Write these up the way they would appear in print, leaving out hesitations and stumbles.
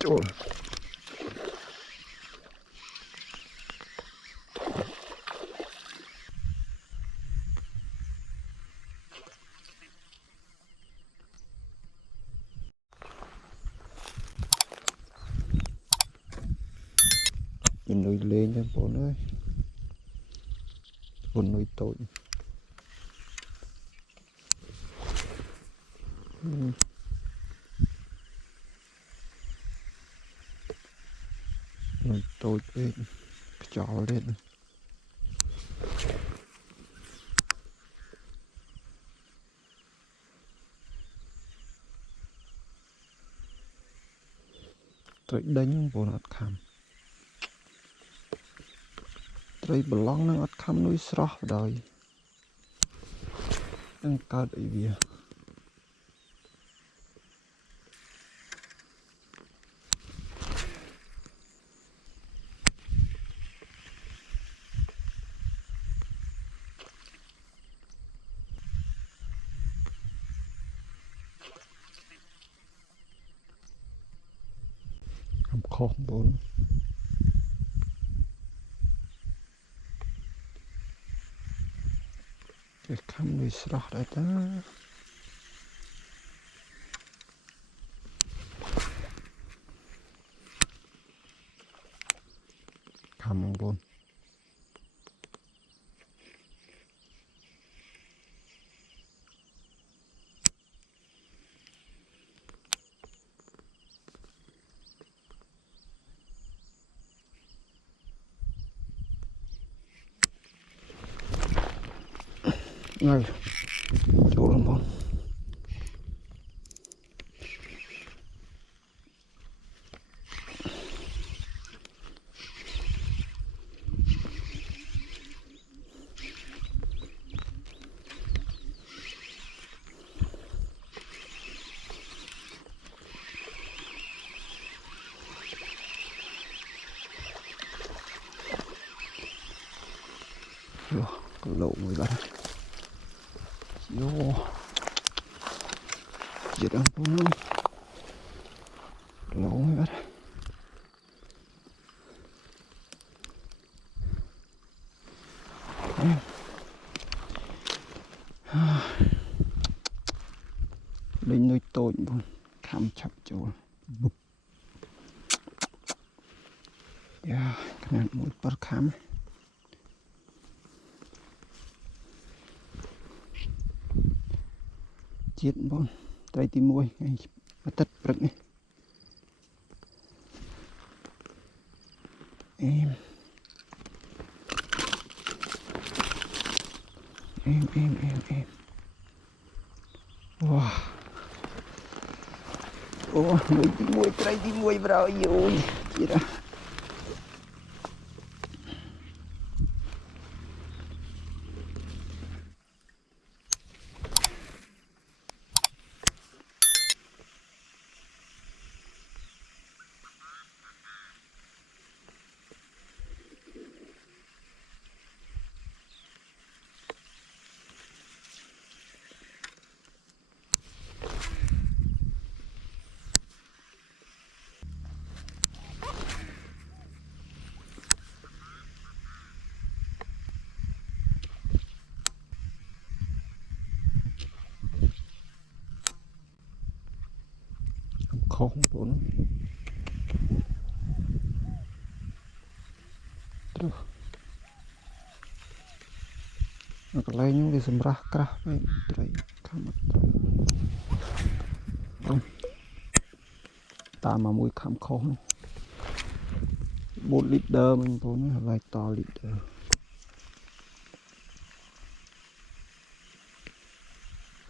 Trời. Mình nuôi lên cho bố ơi. Bố nuôi tội. Nuôi tội lên. Chó lên. Tôi đánh bố nó khám. Tôi bỏ lóng nó khám nuôi sọ đời. Đang cao đầy bìa. Không khổ bốn. Cái khám nuôi sọ đây ta. Khám bốn. Ngay chỗ lắm không? Yo, có lộ người bạn. Yo. Chết ăn bún luôn. Lộ người bạn. Lên nuôi tội bún. Khám chập chỗ. Bụp. Yeah, cái này mũi bắt khám. Chết bún. Đây tìm môi. Mà tất bật này. Em. Wow. Oh, mũi trai đi mũi vào rồi. Chết à. Không bốn. Terus. Nah, lainnya di sembrah kerah baik tray kamat. Ta mà mũi khám không. 4 lít mình vốn lại to lít.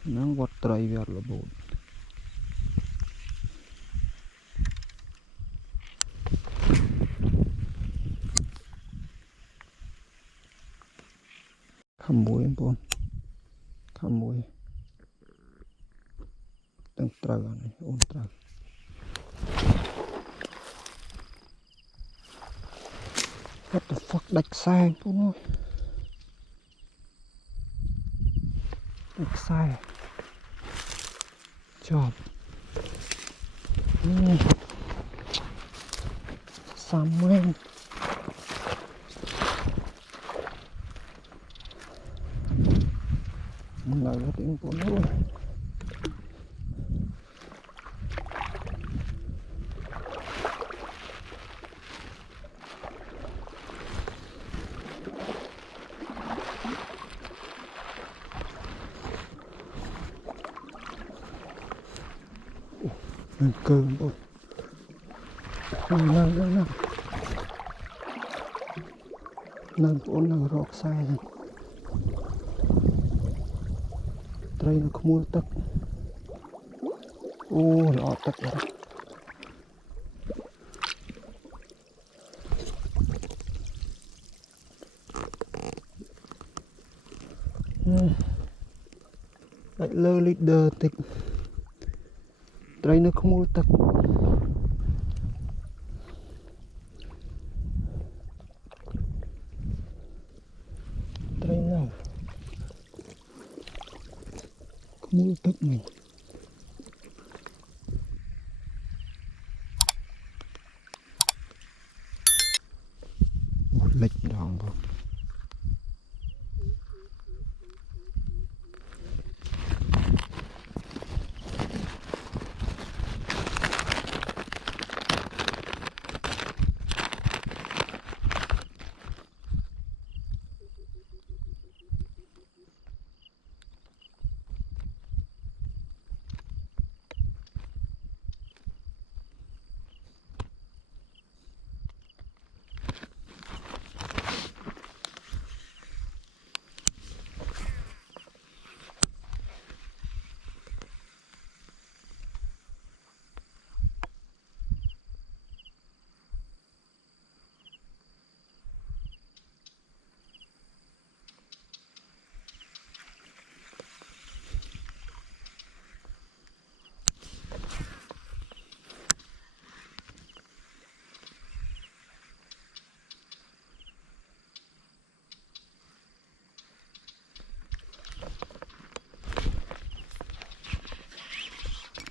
Nó vọt tray về là 4. Khăm muối em bốn. Khăm muối. Đang trà này, ôn trà. What the fuck đạch sai bốn ơi. Đạch sai. Chọp. Salmon. Là cái tiếng của nó. Lên cơm bột. Nâng bốn là rọc sai rồi. Đây nó không mua tắc. Ô, lọ tắc rồi. Lại lơ leader tịch. Đây nó không mua tắc. Đây nào. Không mua tắc mình. Lệch đòn vào.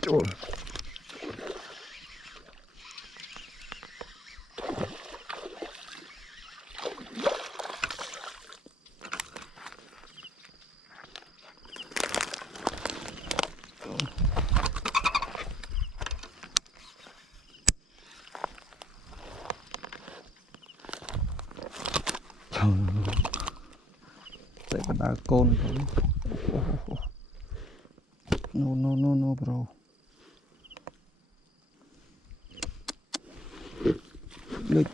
Trời. Tại bắt đá côn thôi. No bro. Lịch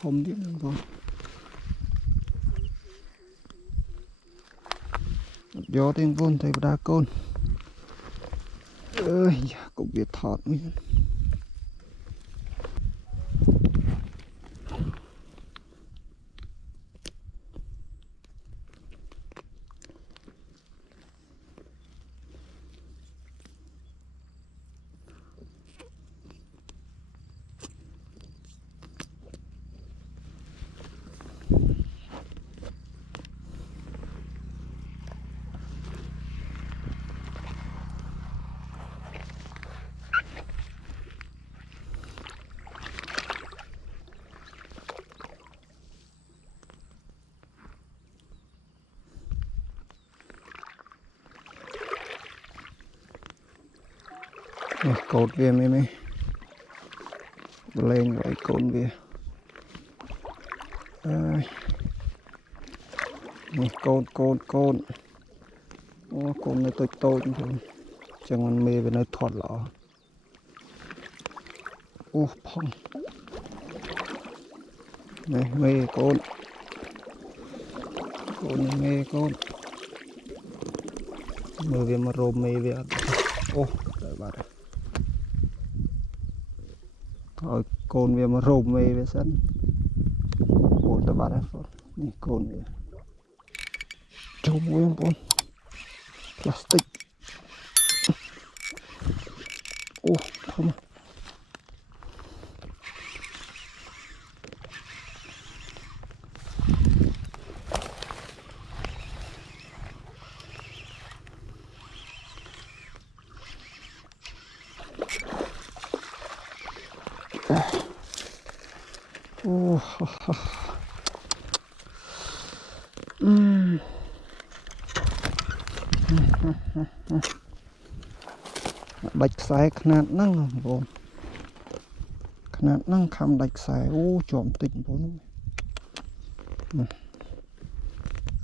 thôm tiếp nữa rồi. Gió tiếng vôn thấy bắt đá côn. Ơi, cũng biết thọt mình. Cột về mấy lên gọi cột về cột ô cột này tôi thôi chẳng còn mê về nơi thoát lọ ô phong này mê cột này mê cột mơ về mà rôm mê về ô đợi bà đây thôi côn về mà rôm mê về sân côn ta bà đây này côn về trông nguyên côn plastic ô không đạch xe khăn năng bồn khăn năng khăm đạch xe ô chòm tỉnh bồn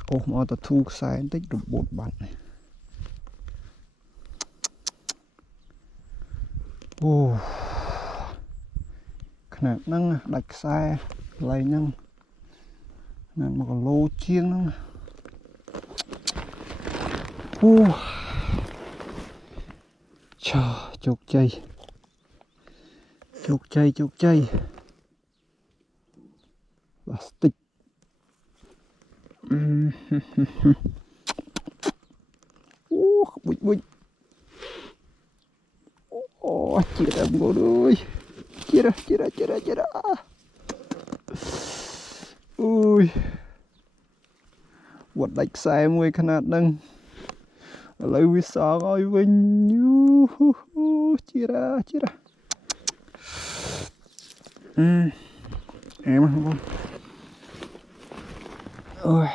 ô mà ta thu xe tích được bột bát này ô khăn năng đạch xe lấy năng nên mà còn lô chiêng năng ô chờ chục chay plastic bụi ô chia ra ngồi đuôi chia ra ui quật đạch xe mùi khăn năng lấy vi sao ngồi vinh chia ra em không ôi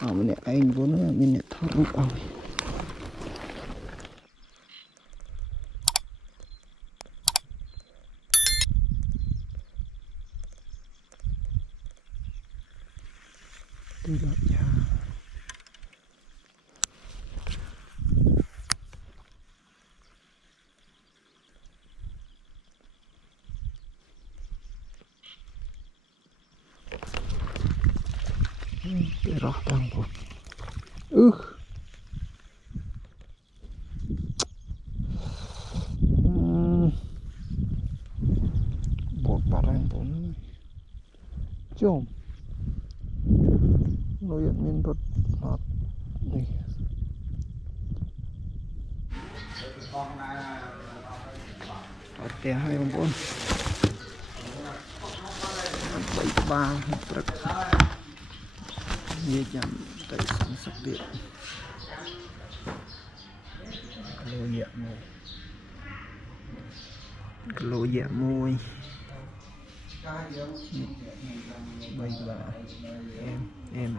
mình nè anh vốn là mình nè thao rút ôi tidak ya perah tangguh bột barang pun jom loyat min rot not nih oke hai ampun baik banget truk ini jam dari sunset dia loyak mui baiklah em